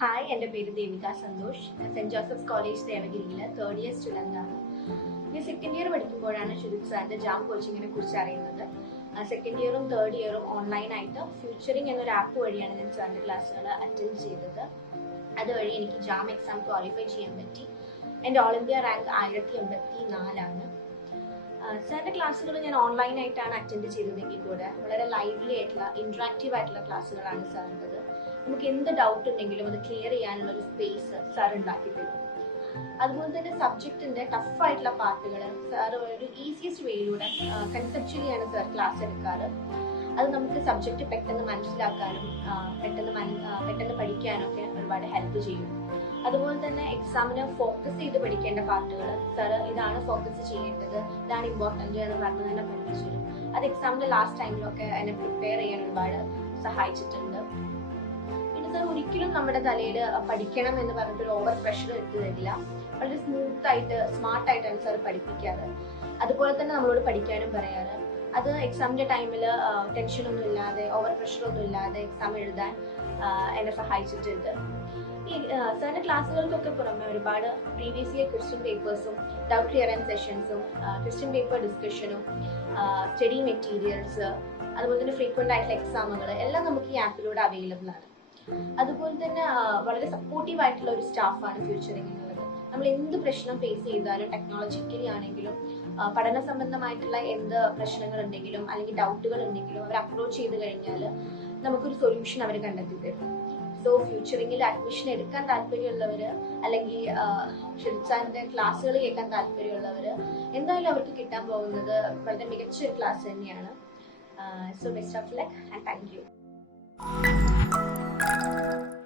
Hi, എൻ്റെ പേര് Devika Santhosh. Saint Joseph's college ദേവഗിരിയിലെ തേർഡ് ഇയർ സ്റ്റുഡൻ്റ് ആണ്. ഞാൻ സെക്കൻഡ് ഇയർ പഠിക്കുമ്പോഴാണ് ഷുജിത് സാറിൻ്റെ ജാം കോച്ചിങ്ങിനെ കുറിച്ച് അറിയുന്നത്. സെക്കൻഡ് ഇയറും തേർഡ് ഇയറും ഓൺലൈനായിട്ട് ഫ്യൂച്ചറിങ് എന്നൊരു ആപ്പ് വഴിയാണ് ഞാൻ സാറിൻ്റെ ക്ലാസ്സുകൾ അറ്റൻഡ് ചെയ്തത്. അതുവഴി എനിക്ക് ജാം എക്സാം ക്വാളിഫൈ ചെയ്യാൻ പറ്റി. എൻ്റെ ഓൾ ഇന്ത്യ റാങ്ക് 1084. സാറിൻ്റെ ക്ലാസ്സുകൾ ഞാൻ ഓൺലൈനായിട്ടാണ് അറ്റൻഡ് ചെയ്തതെങ്കിൽ കൂടെ വളരെ ലൈവ്ലി ആയിട്ടുള്ള ഇൻട്രാക്റ്റീവ് ആയിട്ടുള്ള ക്ലാസ്സുകളാണ് സാറിൻ്റെത്. നമുക്ക് എന്ത് ഡൗട്ട് ഉണ്ടെങ്കിലും അത് ക്ലിയർ ചെയ്യാനുള്ള ഒരു സ്പേസ് സാർ ഉണ്ടാക്കി തരും. അതുപോലെ തന്നെ സബ്ജക്റ്റിന്റെ ടഫായിട്ടുള്ള പാർട്ടുകൾ സാർ ഒരു ഈസിയസ്റ്റ് വേയിലൂടെ കൺസെപ്ച്വലിയാണ് സാർ ക്ലാസ് എടുക്കാറ്. അത് നമുക്ക് സബ്ജക്റ്റ് പെട്ടെന്ന് മനസ്സിലാക്കാനും പെട്ടെന്ന് പഠിക്കാനും ഒക്കെ ഒരുപാട് ഹെൽപ്പ് ചെയ്യും. അതുപോലെ തന്നെ എക്സാമിന് ഫോക്കസ് ചെയ്ത് പഠിക്കേണ്ട പാർട്ടുകൾ സാർ ഇതാണ് ഫോക്കസ് ചെയ്യേണ്ടത്, ഇതാണ് ഇമ്പോർട്ടൻറ്റ് എന്ന് പറഞ്ഞ് തന്നെ പഠിപ്പിച്ചു തരും. അത് എക്സാമിന്റെ ലാസ്റ്റ് ടൈമിലൊക്കെ എന്നെ പ്രിപ്പയർ ചെയ്യാൻ ഒരുപാട് സഹായിച്ചിട്ടുണ്ട്. പിന്നെ സാർ ഒരിക്കലും നമ്മുടെ തലയിൽ പഠിക്കണം എന്ന് പറഞ്ഞിട്ട് ഒരു ഓവർ പ്രഷർ എടുത്തു തരില്ല. വളരെ സ്മാർട്ടായിട്ടാണ് സാർ പഠിപ്പിക്കാറ്. അതുപോലെ തന്നെ നമ്മളോട് പഠിക്കാനും പറയാറ്. അത് എക്സാമിന്റെ ടൈമിൽ ടെൻഷനൊന്നും ഇല്ലാതെ ഓവർ പ്രഷറൊന്നും ഇല്ലാതെ എക്സാം എഴുതാൻ എന്നെ സഹായിച്ചിട്ടുണ്ട്. ഈ സാറിന്റെ ക്ലാസ്സുകൾക്കൊക്കെ പുറമെ ഒരുപാട് പ്രീവിയസ് ഇയർ ക്വസ്റ്റ്യൻ പേപ്പേഴ്സും ഡൗട്ട് ക്ലിയറൻസ് സെഷൻസും ക്വസ്റ്റ്യൻ പേപ്പർ ഡിസ്കഷനും സ്റ്റഡി മെറ്റീരിയൽസ് അതുപോലെ തന്നെ ഫ്രീക്വന്റ് ആയിട്ടുള്ള എക്സാമുകൾ എല്ലാം നമുക്ക് ഈ ആപ്പിലൂടെ അവൈലബിൾ ആണ്. അതുപോലെ തന്നെ വളരെ സപ്പോർട്ടീവ് ആയിട്ടുള്ള ഒരു സ്റ്റാഫാണ് ഫ്യൂച്ചറിംഗ് എന്നുള്ളത്. നമ്മൾ എന്ത് പ്രശ്നം ഫേസ് ചെയ്താലും ടെക്നോളജിക്കലി ആണെങ്കിലും പഠന സംബന്ധമായിട്ടുള്ള എന്ത് പ്രശ്നങ്ങൾ ഉണ്ടെങ്കിലും അല്ലെങ്കിൽ ഡൗട്ടുകൾ ഉണ്ടെങ്കിലും അവർ അപ്രോച്ച് ചെയ്ത് കഴിഞ്ഞാൽ നമുക്കൊരു സൊല്യൂഷൻ അവർ കണ്ടെത്തി തരും. സോ ഫ്യൂച്ചറിംഗിൽ അഡ്മിഷൻ എടുക്കാൻ താല്പര്യമുള്ളവർ അല്ലെങ്കിൽ ഷിൽസാന്റെ ക്ലാസ്സുകൾ കേൾക്കാൻ താല്പര്യമുള്ളവർ എന്തായാലും അവർക്ക് കിട്ടാൻ പോകുന്നത് വളരെ മികച്ച ഒരു ക്ലാസ് തന്നെയാണ്. So best of luck and thank you.